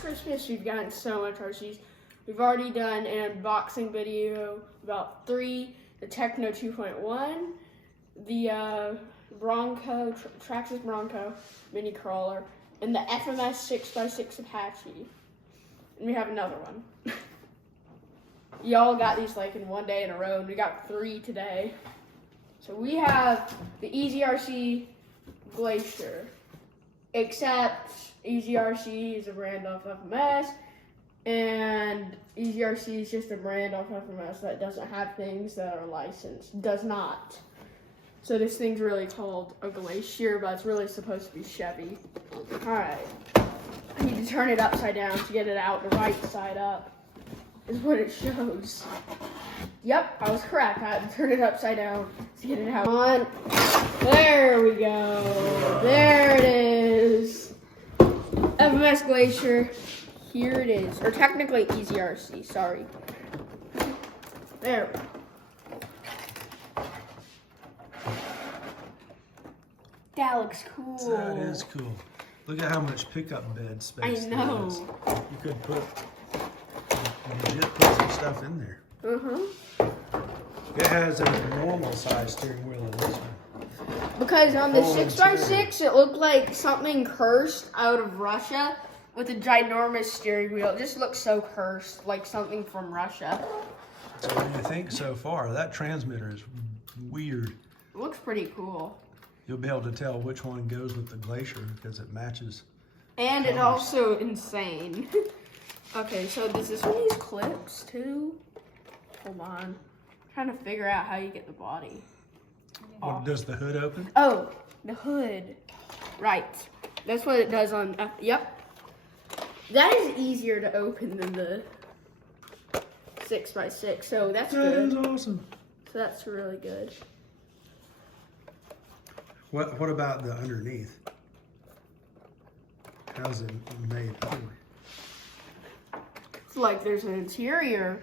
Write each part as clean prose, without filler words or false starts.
Christmas, we've gotten so much RCs. We've already done an unboxing video about 3, the Techno 2.1, the Bronco, Traxxas Bronco mini crawler, and the FMS 6x6 Apache. And we have another one. Y'all got these like in one day in a row, and we got 3 today. So we have the Easy RC Glacier, except Easy RC is a brand off FMS, and Easy RC is just a brand off FMS that doesn't have things that are licensed. Does not. So this thing's really called a Glacier, but it's really supposed to be Chevy. Alright. I need to turn it upside down to get it out the right side up, is what it shows. Yep, I was correct. I had to turn it upside down to get it out. On. There we go. There it is. FMS Glacier. Here it is. Or technically Easy RC, sorry. There we go. That looks cool. That is cool. Look at how much pickup bed space I know. there is. You could put, legit put some stuff in there. It has a normal size steering wheel in this one. Because on the 6x6, it looked like something cursed out of Russia with a ginormous steering wheel. It just looks so cursed, like something from Russia. So what do you think so far? That transmitter is weird. It looks pretty cool. You'll be able to tell which one goes with the Glacier because it matches. And it's also insane. Okay, so does this one use clips too? Hold on. I'm trying to figure out how you get the body. What, does the hood open? Oh, the hood. Right. That's what it does on, yep. That is easier to open than the 6x6, so that's good. That is awesome. So that's really good. What about the underneath? How's it made? It's like there's an interior.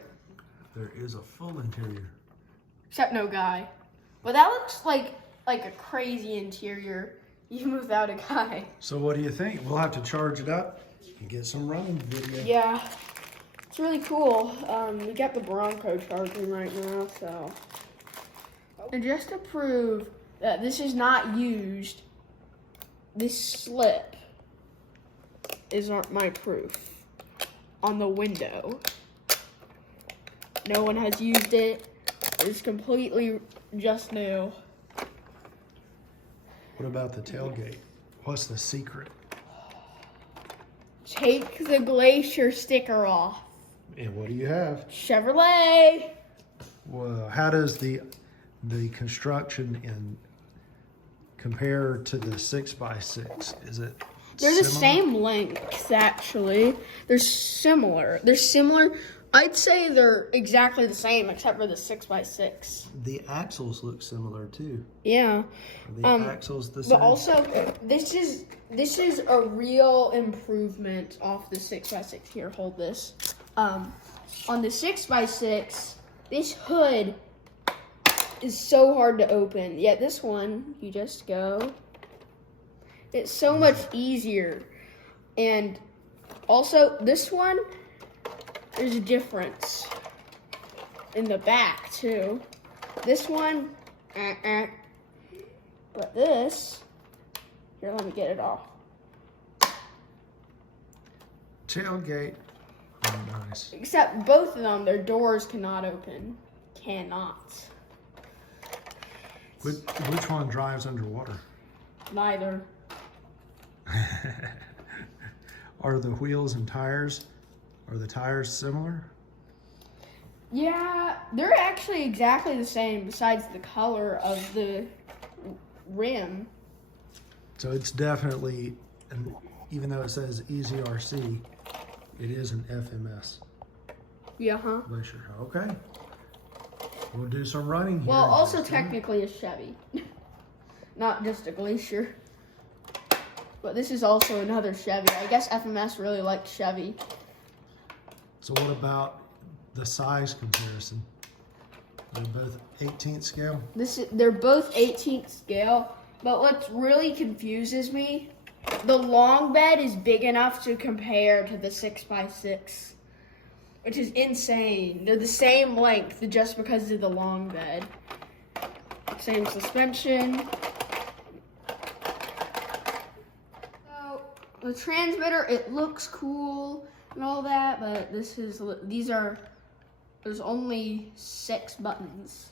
There is a full interior. Except no guy. But that looks like a crazy interior, even without a guy. So what do you think? We'll have to charge it up and get some running video. Yeah, it's really cool. We got the Bronco charging right now, so. And just to prove that this is not used, this slip is my proof on the window. No one has used it. It's completely just new. What about the tailgate? What's the secret? Take the Glacier sticker off. And what do you have? Chevrolet. Well, how does the construction compare to the 6x6? Is it They're similar? the same length, actually. They're similar. I'd say they're exactly the same, except for the 6x6. The axles look similar too. Yeah. Are the axles the same? But also, this is a real improvement off the 6x6. Here, hold this. On the 6x6, this hood is so hard to open. Yet this one, you just go. It's so much easier. And also, this one, there's a difference in the back too. This one, but this, here, let me get it off. Tailgate. Oh, nice. Except both of them, their doors cannot open. Cannot. Which one drives underwater? Neither. Are the wheels and tires, are the tires similar? Yeah, they're actually exactly the same besides the color of the rim. So it's definitely, even though it says Easy RC, it is an FMS. Yeah, huh? Glacier. Okay. We'll do some running here. Well, also technically a Chevy. Not just a Glacier. But this is also another Chevy. I guess FMS really liked Chevy. So what about the size comparison? They're both 18th scale? They're both 18th scale, but what really confuses me The long bed is big enough to compare to the 6x6, which is insane. They're the same length just because of the long bed. Same suspension. So the transmitter, it looks cool and all that, but there's only 6 buttons,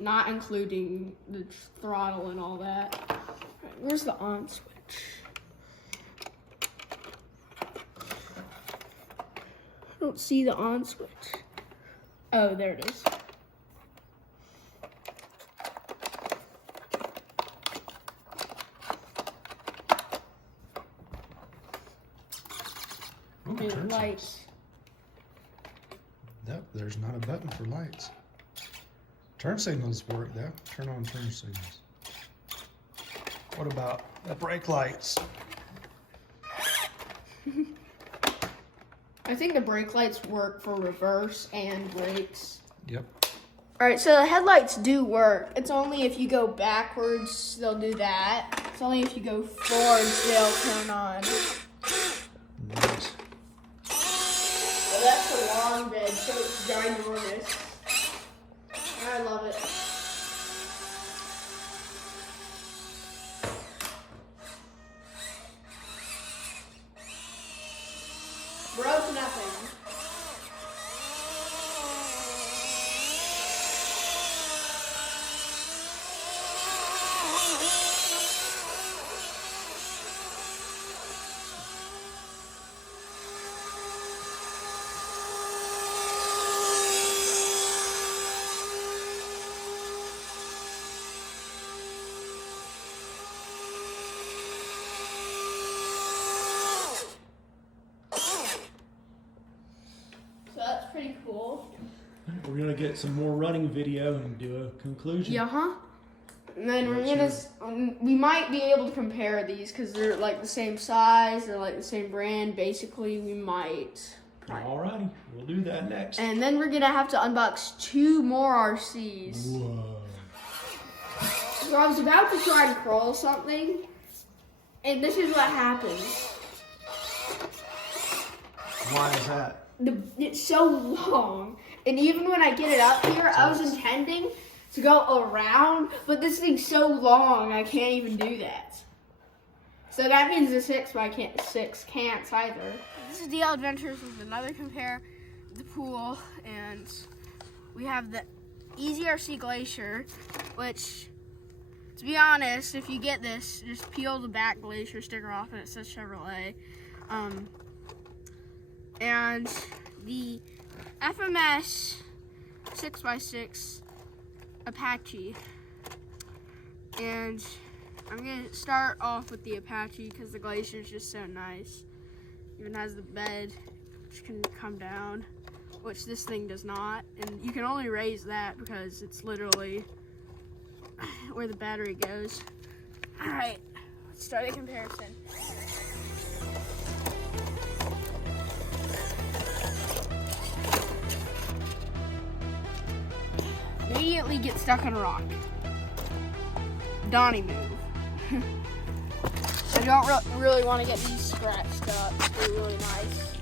not including the throttle and all that. Right, where's the on switch? I don't see the on switch. Oh, there it is. Ooh, And lights. Nope, there's not a button for lights. Turn signals work though. Turn on turn signals. What about the brake lights? I think the brake lights work for reverse and brakes. Yep. All right, so the headlights do work. It's only if you go backwards, they'll do that. It's only if you go forwards, they'll turn on. Nice. Well, that's the long bed, so it's ginormous. I love it. Broke nothing. So that's pretty cool. We're gonna get some more running video and do a conclusion. Yeah, huh? And then we're gonna, we might be able to compare these because they're like the same size, they're like the same brand. Basically, we might. Alrighty, we'll do that next. And then we're gonna have to unbox 2 more RCs. Whoa. So I was about to try and crawl something, and this is what happens. Why is that? It's so long, and even when I get it up here, I was intending to go around, but this thing's so long, I can't even do that. So that means the 6x6 can't either. This is DL Adventures with another compare, the pool, and we have the Easy RC Glacier, which, to be honest, if you get this, just peel the back Glacier sticker off and it says Chevrolet. And the FMS 6x6 Apache. And I'm gonna start off with the Apache because the Glacier is just so nice. Even has the bed, which can come down, which this thing does not. And you can only raise that because it's literally where the battery goes. All right, let's start a comparison. Immediately get stuck on a rock. Donnie move. I don't really want to get these scratched up. They're really nice.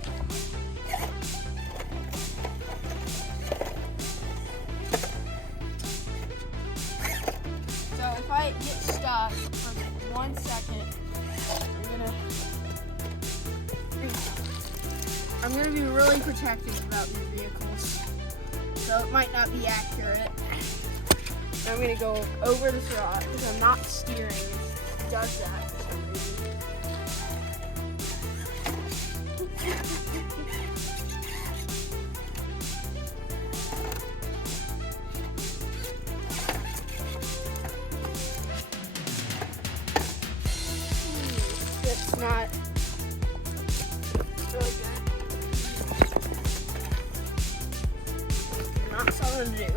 So if I get stuck for 1 second, I'm gonna be really protective about these vehicles. So it might not be accurate. I'm gonna go over this rock because I'm not steering. It does that for some reason. It's not really good. Not something to do.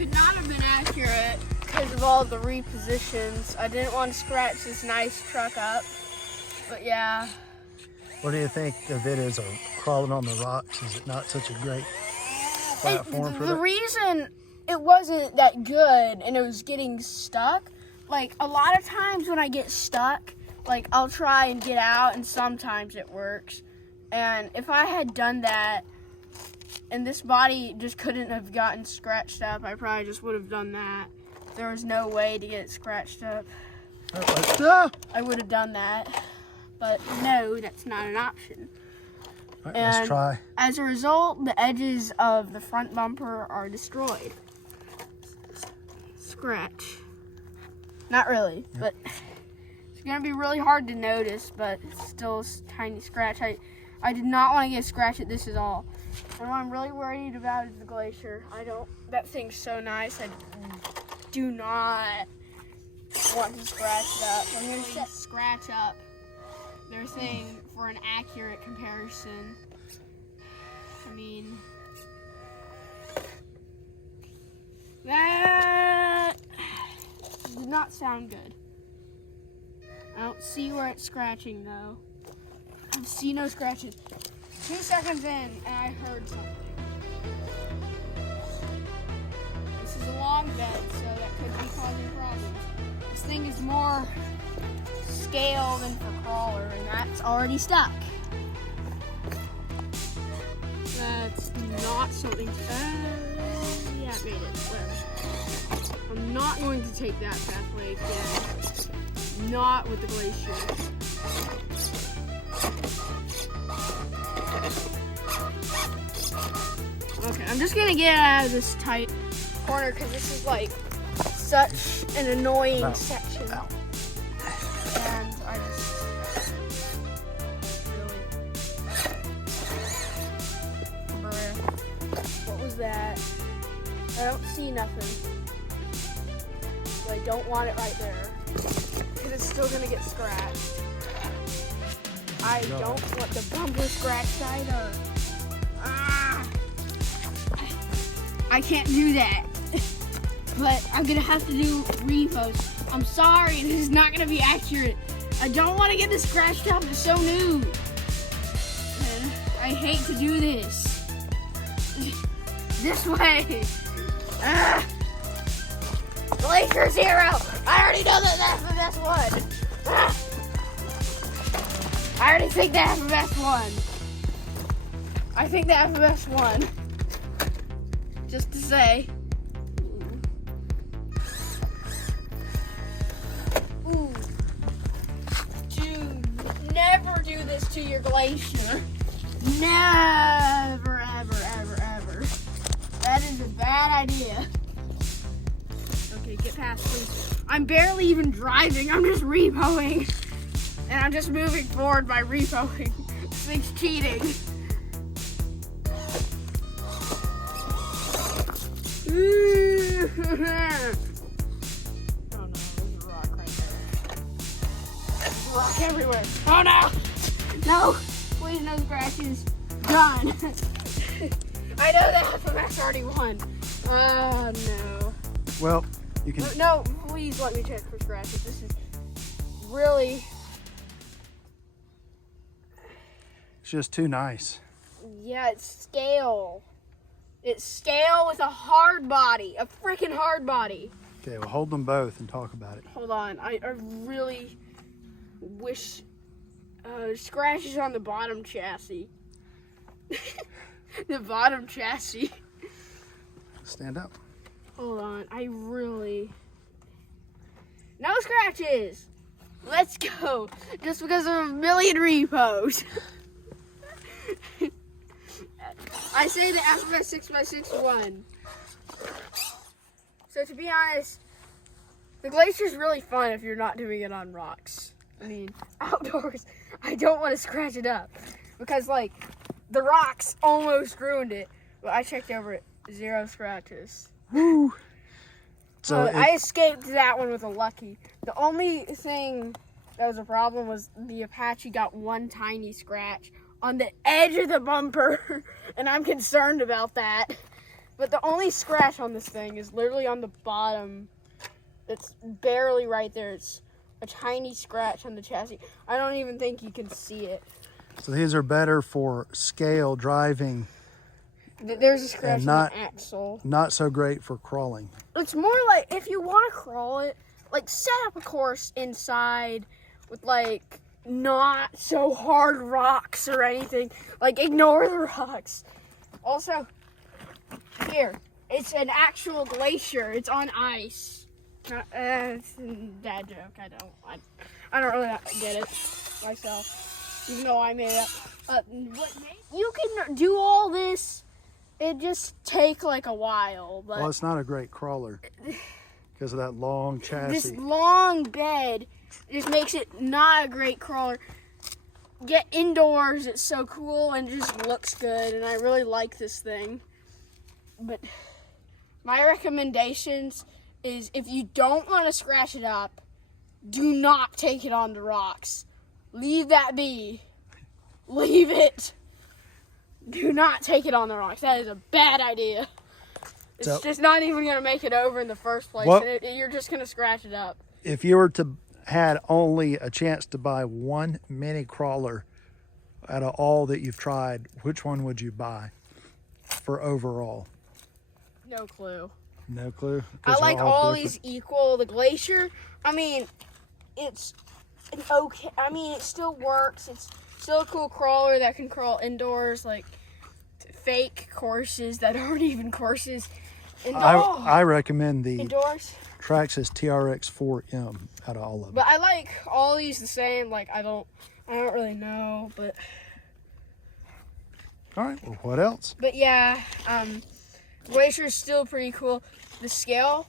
could not have been accurate because of all the repositions. I didn't want to scratch this nice truck up, but yeah. What do you think of it as a crawling on the rocks? Is it not such a great platform for The that? reason it wasn't that good and it was getting stuck, like a lot of times when I get stuck, like I'll try and get out and sometimes it works. And if I had done that and this body just couldn't have gotten scratched up, I probably just would have done that. There was no way to get it scratched up. I would have done that. But no, that's not an option. All right, let's try. As a result, the edges of the front bumper are destroyed. Scratch. Not really, but it's gonna be really hard to notice, but it's still a tiny scratch. I did not want to get a scratch at this at all. And what I'm really worried about is the Glacier. That thing's so nice. I do not want to scratch it up. I'm gonna set scratch up. They're saying for an accurate comparison. I mean, that did not sound good. I don't see where it's scratching though. I see no scratches. 2 seconds in and I heard something. This is a long bed, so that could be causing problems. This thing is more scale than for crawler, and that's already stuck. That's not something. Yeah, it made it. Whatever. I'm not going to take that pathway again. Not with the Glacier. Okay, I'm just gonna get out of this tight corner because this is like such an annoying section. And I just really. What was that? I don't see nothing. But I don't want it right there because it's still gonna get scratched. I don't want the bumper scratched either. Ah! I can't do that. But I'm gonna have to do repos. I'm sorry, this is not gonna be accurate. I don't want to get this scratched up. It's so new. And I hate to do this. This way. Ah! Glacier 0. I already know that that's the best one. Ah! I already think that's the best one. I think that's the best one. Just to say. Ooh. Dude, never do this to your Glacier. Never, ever, ever, ever. That is a bad idea. Okay, get past, please. I'm barely even driving. I'm just repoing. And I'm just moving forward by repoing. This thing's cheating. Oh no, there's a rock right there. There's a rock everywhere. Oh no! No! Please, no scratches. Done. I know that, but that's already won. Oh no. Well, you can. No, please let me check for scratches. This is really. It's just too nice. Yeah, it's scale. It's scale with a hard body, a freaking hard body. Okay, we'll hold them both and talk about it. Hold on, I really wish scratches on the bottom chassis. The bottom chassis. Stand up. Hold on, I really. No scratches! Let's go! Just because of a million repos. I say the Alphabet 6x6 won. So to be honest, the Glacier's really fun if you're not doing it on rocks. I mean, outdoors, I don't want to scratch it up. Because, like, the rocks almost ruined it. But I checked over it, 0 scratches. Woo! So I escaped that one with a lucky. The only thing that was a problem was the Apache got one tiny scratch on the edge of the bumper, and I'm concerned about that. But the only scratch on this thing is literally on the bottom. It's barely right there. It's a tiny scratch on the chassis. I don't even think you can see it. So these are better for scale driving. There's a scratch on the axle. Not so great for crawling. It's more like if you want to crawl it, like set up a course inside with like not so hard rocks or anything. Like ignore the rocks. Also, here, it's an actual glacier. It's on ice. It's a dad joke. I don't really get it myself, even though I made it up. You can do all this. It just take like a while. But Well, it's not a great crawler because of that long chassis. this long bed just makes it not a great crawler. Get indoors, it's so cool and it just looks good, and I really like this thing. But my recommendations is if you don't want to scratch it up, do not take it on the rocks. Leave that be. Leave it. Do not take it on the rocks. That is a bad idea. It's just not even going to make it over in the first place. And you're just going to scratch it up. If you were to had only a chance to buy one mini crawler out of all that you've tried, which one would you buy for overall? No clue. No clue? I like all these equal. The Glacier, I mean, it's an okay. I mean, it still works. It's still a cool crawler that can crawl indoors, like fake courses that aren't even courses. And I recommend the indoors Traxxas TRX 4M out of all of them. But I like all these the same. Like I don't really know, but all right. Well, what else? But yeah, Glacier is still pretty cool. The scale,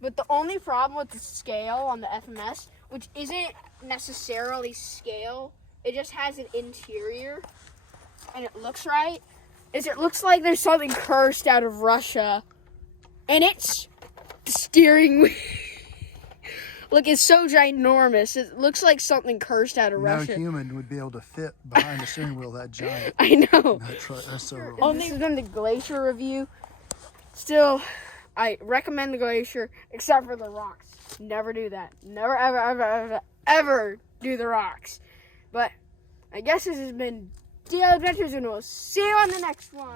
but the only problem with the scale on the FMS, which isn't necessarily scale, it just has an interior, and it looks right, is it looks like there's something cursed out of Russia, and it's the steering wheel. Look, it's so ginormous. It looks like something cursed out of Russia. No human would be able to fit behind the steering wheel that giant. I know. That's so wrong. This has been the Glacier review. Still, I recommend the Glacier, except for the rocks. Never do that. Never, ever, ever, ever, ever do the rocks. But I guess this has been DL Adventures, and we'll see you on the next one.